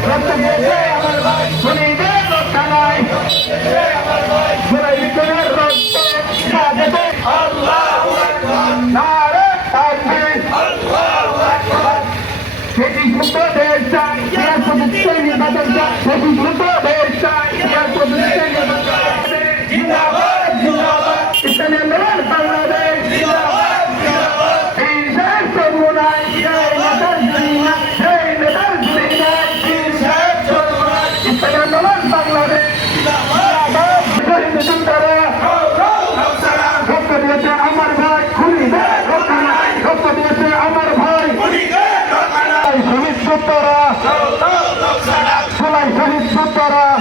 রক্ত দিয়েছে আমার ভাই শহীদের রক্ষা নাই শহীদের রক্ত সাজেতে নারে তাকবীর সেটি মুক্ত দেশ চাই নির্বাচন চাই সেটি মুক্ত শহীদ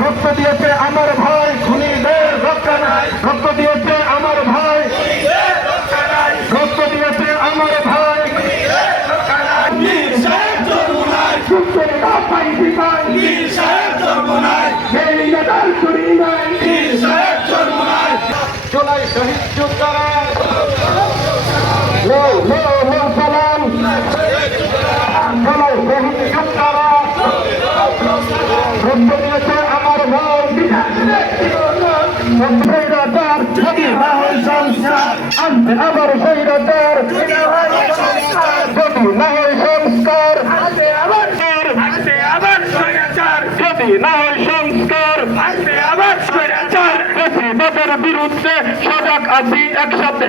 রক্ত দিয়েছে আমার ভাই, খুনিদের রক্ত নাই। রক্ত দিয়েছে আমার ভাই। রক্ত দিয়েছে আমার ভাই। চোলাই শহীদ যোদ্ধারা লো লো লো সালাম চোলাই শহীদ যোদ্ধারা রক্ত দিয়েছে আমার ভাই স্বৈরাচার যদি না হয় সংস্কার আবার স্বৈরাচার। যদি না হয় সংস্কার যদি না হয় সংস্কার ফেসিবাদের বিরুদ্ধে সজাগ আছি একসাথে